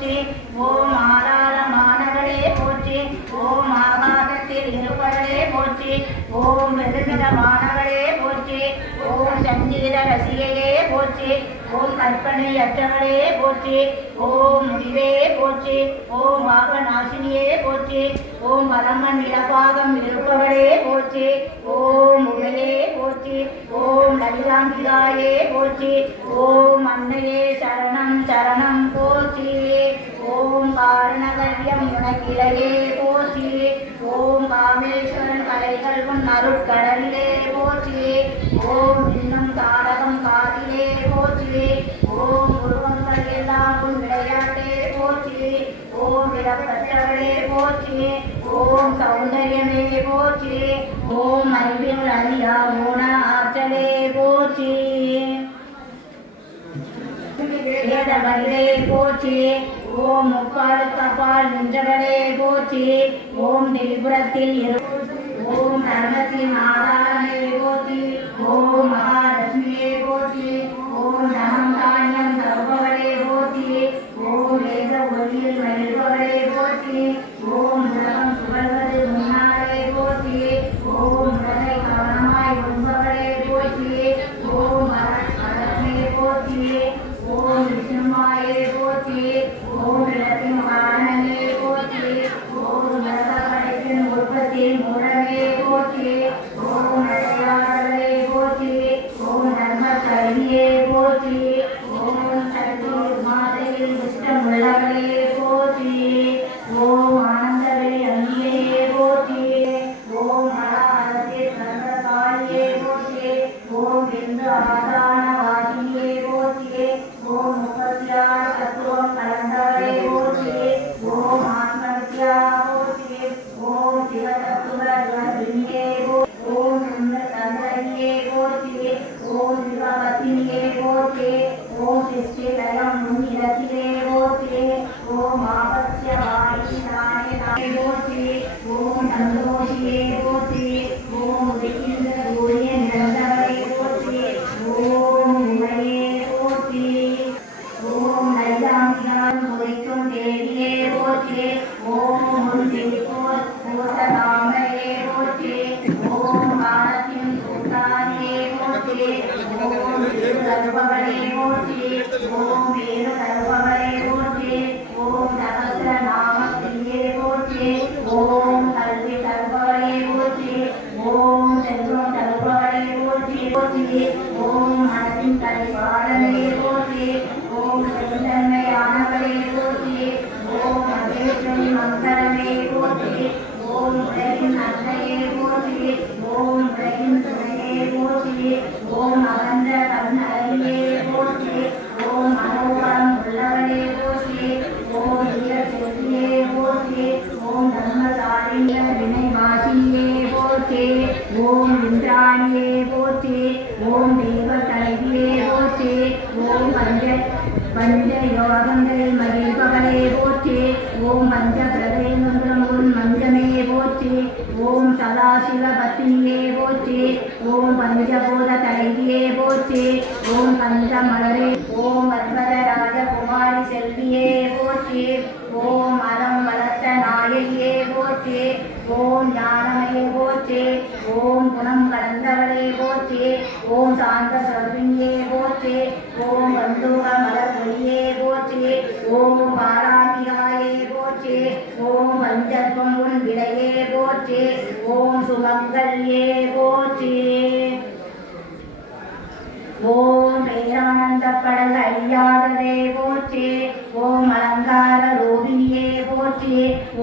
போற்றி ஓம் ஆதாரமானவளே போற்றி ஓம் ஆகாசத்தில் இருப்பவளே போற்றி ஓம் வெகுமிதமானவளே போற்றி ஓம் சங்கீத ரசிகையே போற்றி ஓம் கற்பனை அற்றவரே போற்றி ஓம் முடிவே போற்றி ஓம் வாகநாசினியே போற்றி ஓம் பரமன் இடபாகம் இருப்பவரே போற்றி ஓம் உமையே போற்றி ஓம் லலிதாம்பிகாயே போற்றி ஓம் அன்னையே சரணம் சரணம் போற்றி காரணகரியம் காரணகல்யம் உனக்கிளையே ஓம் காமேஸ்வரன் கலைகள் உன் அருட்கடலிலே போற்றி ஓம் இன்னும் தாரகம் காதிலே போற்றி ஓம் உருவங்கள் எல்லாம் உன் விளையாட்டே போற்றி ஓம் இடப்பற்றவளே போற்றி ஓம் சௌந்தரியமே போற்றி ஓம் அறிவில் அறியா மூண ஆற்றலே போற்றி வேதவர்களே போற்றி ஓம் முப்பால் கபால் நின்றவரே போற்றி. ஓம் திரிபுரத்தில் ஓம் தர்மத்தின் ஆதாரமே போற்றி. ஓம் மகாலட்சுமியே போற்றி ஓம் வீடு போற்றி ஓம் இந்திராணியே போற்றி ஓம் தெய்வ தலைவியே போற்றி ஓம் பஞ்ச பஞ்ச யோகங்களில் மகிழ்பவளே போற்றி ஓம் பஞ்ச பிரதேந்திரம் உன் மஞ்சமே போற்றி ஓம் சதாசிவ பத்னியே போற்றி ஓம் பஞ்சபூத தலைவியே போற்றி ஓம் பஞ்ச மலரே ஓம் வர்வத ராஜகுமாரி செல்வியே போற்றி ஓம் அறம் வளர்த்த நாயகியே போற்றி ஓம் ஞானமே போற்றி ஓம் குணம் கலந்தவளே போற்றி ஓம் சாந்த சொல்வினியே போற்றி ஓம் பந்தூக மலர் மொழியே போற்றி ஓம் பாராமிகாயே போற்றி ஓம் உன் விடையே போற்றி ஓம் சுமங்கல்யே போற்றி ஓம் பேரானந்த படல் அழியாததே போற்றி ஓம் அலங்கார ரூபிணியே போற்றி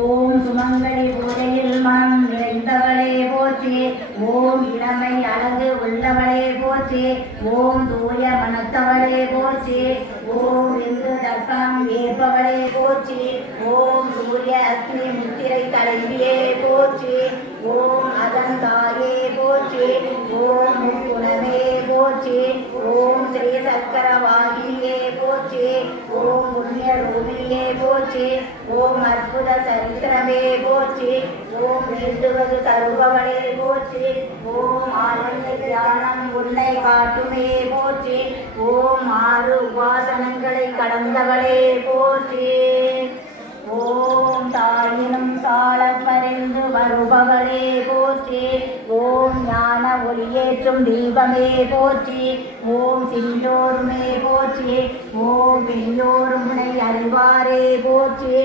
ஓம் சுமங்கலி பூஜையில் மனம் நிறைந்தவளே போற்றி ஓம் இளமை அழகு உள்ளவளே போற்றி ஓம் தூய மனத்தவளே போற்றி ஓம் இந்து தர்ப்பணம் ஏற்பவளே போற்றி ஓம் அக்னி முத்திரை தலைவியே போற்றி ஓம் அதன் தாயே போற்றி ஓம் முக்குணமே போற்றி ஓம் ஸ்ரீ சக்கர வாகினியே போற்றி ஓம் புண்ணிய ரூபியே போற்றி ஓம் அற்புத சரித்திரமே போற்றி ஓம் வேண்டுவது தருபவனே போற்றி ஓம் ஆனந்த தியானம் உன்னை காட்டுமே போற்றி ஓம் ஆறு உபாசனங்களை கடந்தவளே போற்றி. ஓம் தாயினும் தாழ பறிந்து வருபவரே போற்றி. ஓம் ஞான ஒளியேற்றும் தீபமே போற்றி. ஓம் சிறியோருமே போற்றி. ஓம் பெரியோரும் முனை அறிவாரே போற்றி.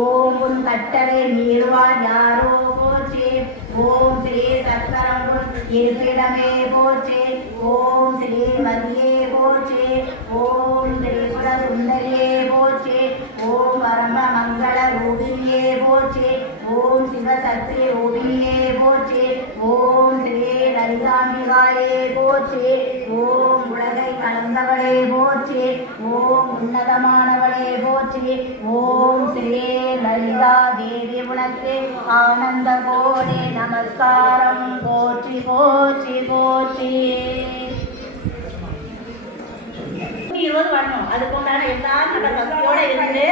ஓம் உன் கட்டளை நீர்வாழ் யாரோ போற்றி. ஓம் ஸ்ரீ சக்கரமுள் இருப்பிடமே போற்றி. ஓம் ஸ்ரீமதியே போற்றி. ஓம் திரிபுர சுந்தரியே போற்றி. ஓம் பரம மங்கள ரூபிணியே போற்றி. ஓம் சிவசக்தி ரூபிணியே போற்றி. ஓம் ஸ்ரீ லலிதாம்பிகாயே போற்றி. ஓம் உலகை கலந்தவளே போற்றி. ஓம் உன்னதமானவளே போற்றி. ஓம் ஸ்ரீ லலிதா தேவி உனக்கு ஆனந்த கோடி நமஸ்காரம். போற்றி போற்றி போற்றி. இருபது வரணும். அதுக்கு உண்டான எல்லாரும் பக்தியோட இருந்து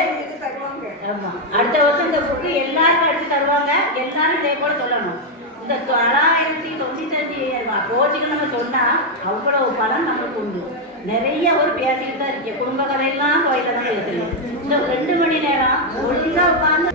ஆமா. அடுத்த வருஷம் இந்த புக்கு எல்லாருக்கும் அடிச்சு தருவாங்க. எல்லாரும் இதே போல சொல்லணும். இந்த தொள்ளாயிரத்தி தொண்ணூத்தஞ்சு கோச்சிகள் நம்ம சொன்னா அவ்வளவு பலன் நமக்கு உண்டு. நிறைய ஒரு பேசிட்டு தான் இருக்கு குடும்ப கதையெல்லாம் கோயில தான் பேசுறேன் இந்த ரெண்டு மணி நேரம் ஒழுங்கா உட்கார்ந்து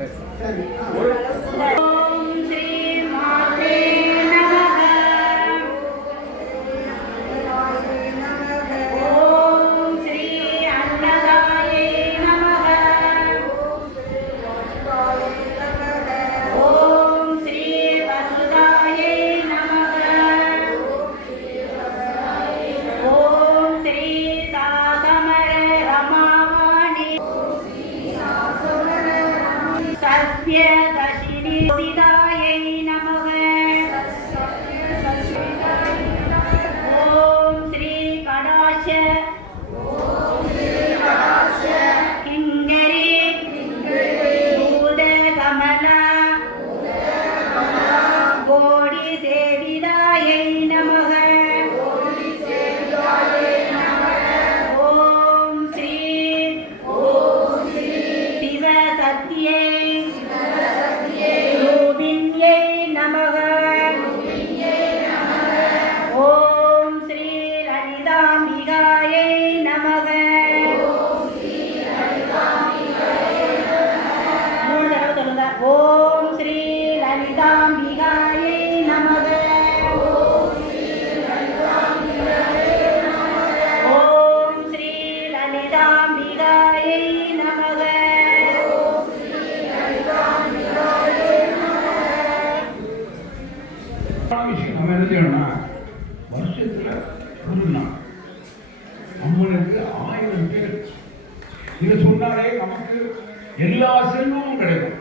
எல்லா செல்வமும் கிடைக்கும்.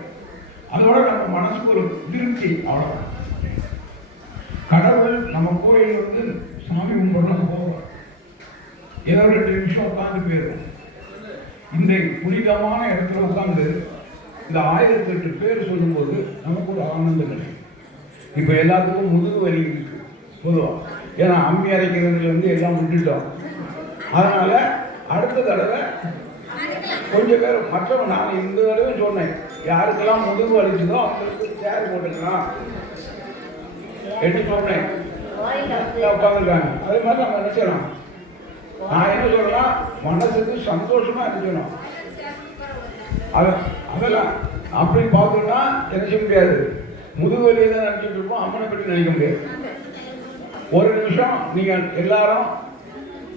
அதோட நம்ம மனசுக்கு ஒரு திருப்தி அவ்வளோ கடவுள் நம்ம கோயில் வந்து சாமி கும்பிடலாம் போகிறோம் ஏதோ ரெண்டு நிமிஷம் உட்காந்து போயிடும் இந்த புனிதமான இடத்துல உட்காந்து இந்த ஆயிரத்தி எட்டு பேர் சொல்லும்போது நமக்கு ஒரு ஆனந்தம் கிடைக்கும் இப்போ எல்லாத்துக்கும் முதுகு வலி இருக்கு பொதுவாக ஏன்னா அம்மி அரைக்கிறதுல இருந்து எல்லாம் விட்டுட்டோம். அதனால அடுத்த தடவை கொஞ்சம் பேர் மற்றவங்க நான் இந்த தடவை சொன்னேன். யாருக்கெல்லாம் முதுகு வலிக்குதோ அவங்களுக்கு சேர் போட்டுக்கலாம். என்று சொன்னேன்? உட்காந்துருக்காங்க அதே மாதிரி நம்ம நினைச்சிடலாம் நான் என்ன சொல்றேன் மனசுக்கு சந்தோஷமா இருக்கணும் அது அதெல்லாம் அப்படி பார்த்தோம்னா என்ன செய்ய முடியாது. முதுகுவலியை தான் நினைச்சிட்டு இருப்போம். அம்மனை பற்றி நினைக்க முடியாது. ஒரு நிமிஷம் நீங்க எல்லாரும்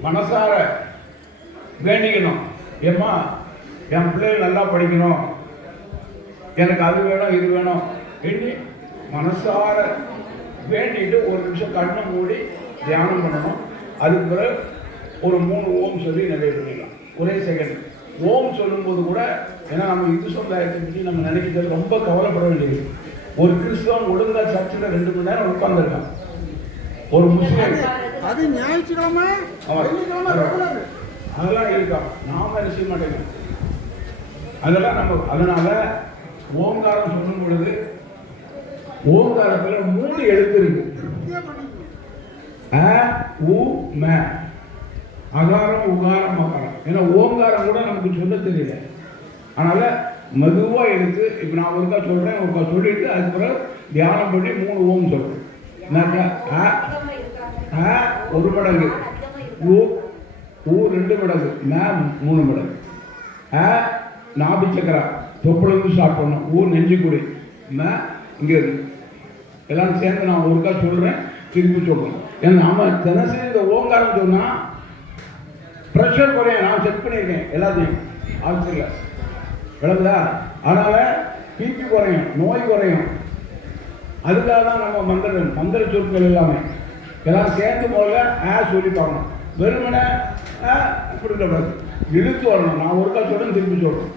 மனசார வேண்டிக்கணும். ஏம்மா என் பிள்ளைகள் நல்லா படிக்கணும். எனக்கு அது வேணும் இது வேணும் எண்ணி மனசார வேண்டிட்டு ஒரு நிமிஷம் கண்ணை மூடி தியானம் பண்ணணும். அதுக்கு பிறகு ஒரு மூணு ஓம் சொல்லி நிறைய பண்ணிடலாம் ஒரே செகண்ட் ஓம் சொல்லும்போது கூட ஏன்னா நம்ம இந்து சமுதாயத்தை பற்றி நம்ம நினைக்கிறது ரொம்ப கவலைப்பட வேண்டியது. ஒரு கிறிஸ்தவன் ஒழுங்கா சர்ச்சில் ரெண்டு மணி நேரம் உட்கார்ந்துருக்கான். ஒரு முஸ்லீம். அது ஞாயிற்றுக்கிழமை அதெல்லாம் இருக்கா? நாம என்ன செய்ய மாட்டேங்க அதெல்லாம் நம்ம அதனால ஓங்காரம் சொல்லும் பொழுது ஓங்காரத்தில் மூணு எழுத்து இருக்கு. உ அகாரம் உகாரம் மகாரம். ஏன்னா ஓங்காரம் கூட நமக்கு சொல்ல தெரியல. அதனால மெதுவாக எடுத்து இப்போ நான் ஒருக்கா சொல்கிறேன் ஒருக்கா சொல்லிட்டு அதுக்கு பிறகு தியானம் பண்ணி மூணு ஓம் சொல்கிறேன் ஒரு மடங்கு. ஊ ஊ ரெண்டு மடங்கு. மே மூணு மடங்கு. ஆ நாபி சக்கரா தொப்புளந்து ஸ்டார்ட் பண்ணணும் ஊ நெஞ்சுக்குடி. ம இங்கே எல்லாம் சேர்ந்து நான் ஒருக்கா சொல்கிறேன் திருப்பி சொல்கிறேன் ஏன்னா நம்ம தினசரி இந்த ஓங்காரம் சொன்னால் ப்ரெஷர் குறையும். நான் செக் பண்ணியிருக்கேன். எல்லாத்தையும். ஆஃபீஸில் விளக்குதா அதனால் பிபி குறையும். நோய் குறையும். அதுக்காக தான் நம்ம மந்திரம் மந்திர சொற்கள் எல்லாமே. எல்லாம் சேர்ந்து முதல்ல ஆ சொல்லி பார்க்கணும். வெறுமனே ஆ இப்படி இழுத்து வரணும். நான் ஒருக்கா சொல்கிறேன் திருப்பி சொல்கிறேன்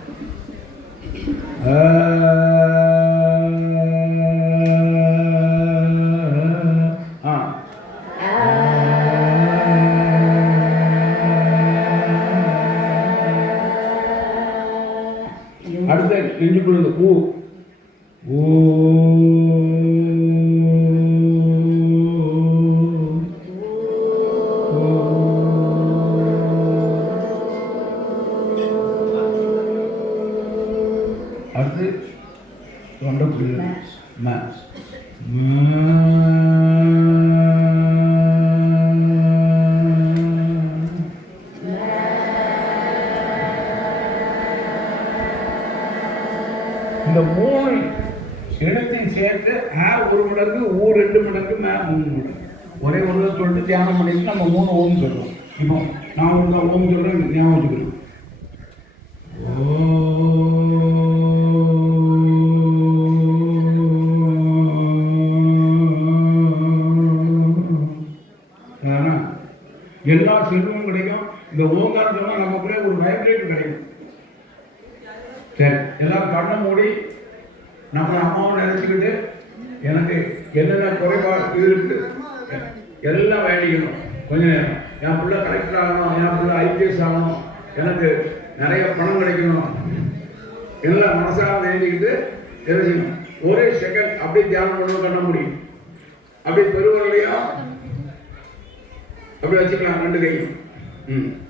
அடுத்த நெஞ்சுக்குள்ள பூ. ரெண்டு மடங்கு மே மூணு மடங்கு ஒரே ஒரு சொல்லிட்டு தியானம் பண்ணிட்டு நம்ம மூணு ஓம் சொல்கிறோம் இப்போ நான் ஒரு ஓம் சொல்கிறேன் எனக்கு ஞாபகம் எல்லா செல்வமும் கிடைக்கும். இந்த ஓங்காரம் சொன்னால் நமக்குள்ளே ஒரு வைப்ரேட் கிடைக்கும். சரி எல்லாரும் கண்ணை மூடி நம்ம அம்மாவும் நினச்சிக்கிட்டு எனக்கு என்னென்ன குறைபாடு இருக்கு? எல்லாம் வேண்டிக்கணும். கொஞ்ச நேரம். என் பிள்ளை கலெக்டர் ஆகணும் என் பிள்ளை ஐபிஎஸ் ஆகணும். எனக்கு நிறைய பணம் கிடைக்கணும். எல்லாம் மனசாக வேண்டிக்கிட்டு தெரிஞ்சுக்கணும் ஒரே செகண்ட் அப்படியே தியானம் ஒன்றும் பண்ண முடியும். அப்படியே பெருவரலையா அப்படி வச்சுக்கலாம் ரெண்டு கையும். ம்.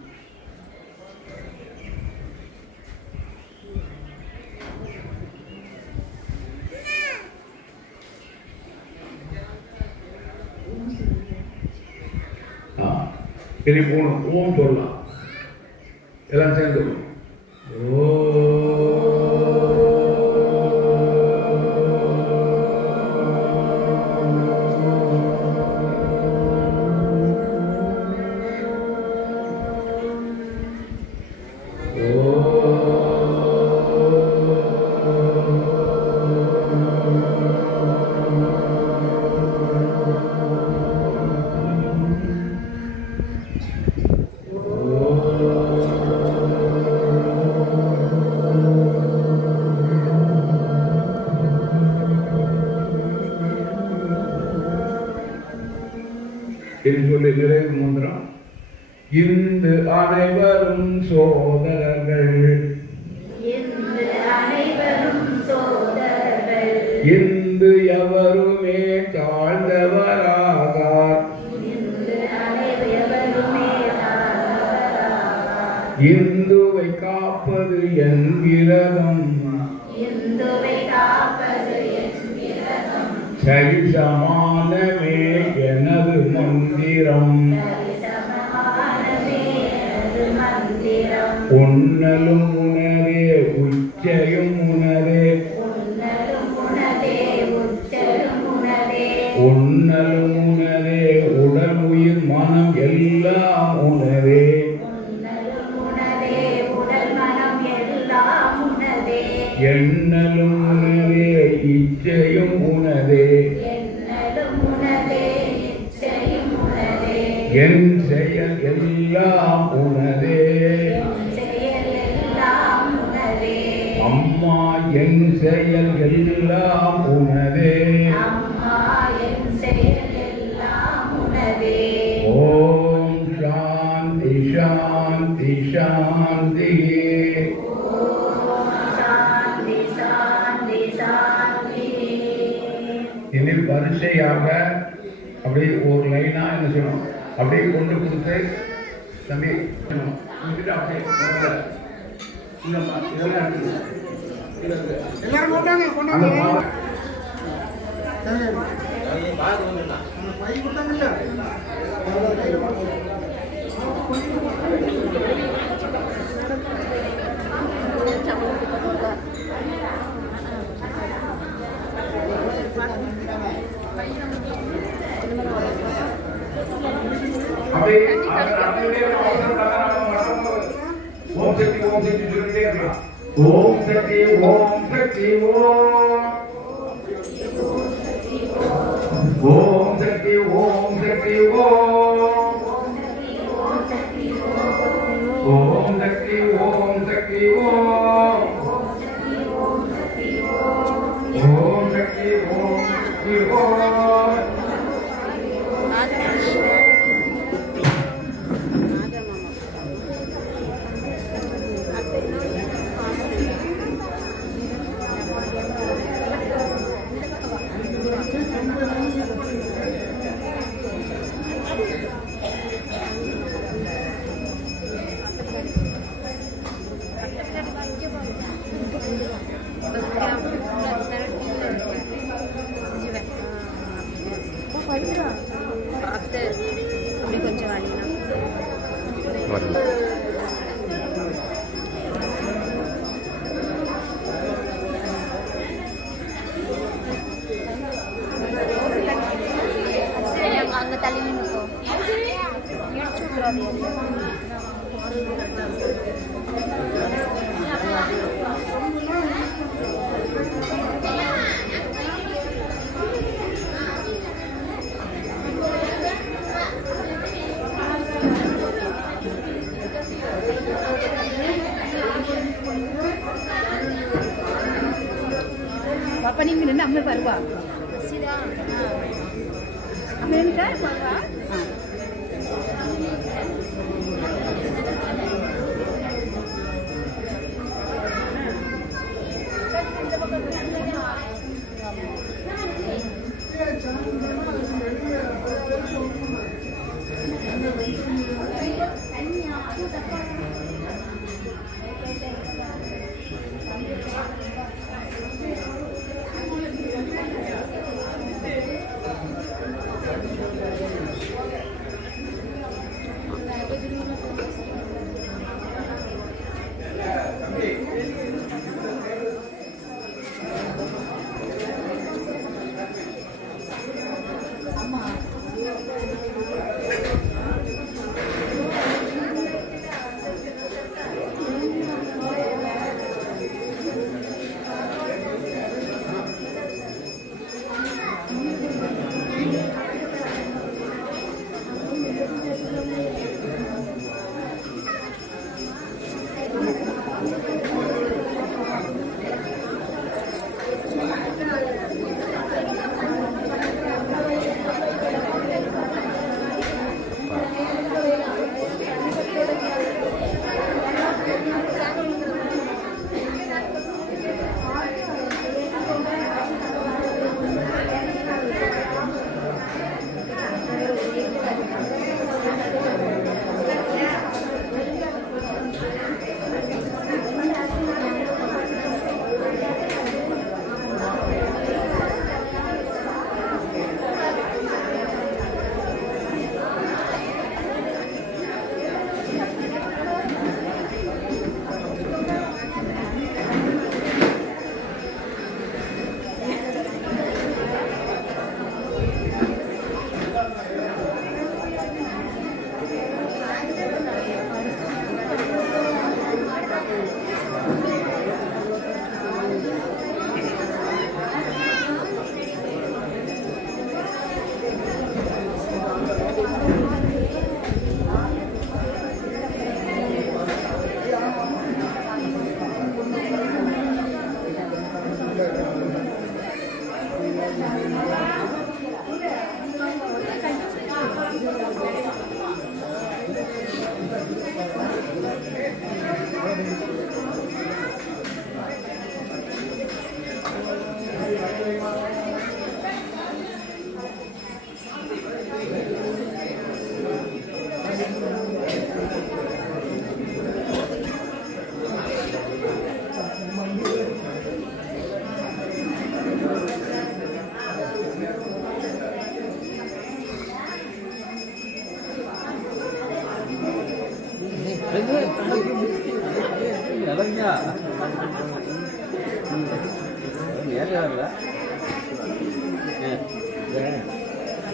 இனி போகணும். ஓம் சொல்லலாம். எல்லாம் சேர்ந்து. ஓ. தாழ்ந்தவராவார். இந்துவை காப்பது என் விரதம். சரிசமானமே எனது மந்திரம். உன்னலும் எண்ணலும் உணரே இச்சையும் உனதே. என் செயல் எல்லாம் உனதே. அம்மா என் செயல் எல்லாம் வரிசையாக அப்படியே ஒரு லைனா என்ன செய்யணும்? அப்படியே கொண்டு கொடுத்து தம்பி அப்படியே இருக்குது. இதுல அப்படி நடந்துட்டே ஓம் சக்தி ஓம் சக்தி சொல்லிட்டே இருக்கலாம் ஓம் சக்தி ஓம் சக்தி ஓம் ஓம் சக்தி ஓம் சக்தி ஓம் பாப்பா நீங்க நின்று அம்மா வருவா அம்மா நின்றுட்டா வருவா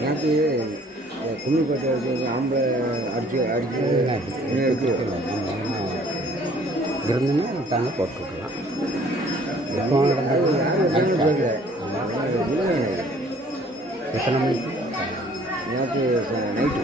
நேற்று கும்மிப்பேட்டை வச்சு ஆம்பளை அடிச்சு அடிச்சு எடுத்து கிரந்தமா போட்டுக்கலாம் எப்போ நடந்தது எத்தனை மணிக்கு நேற்று நைட்டு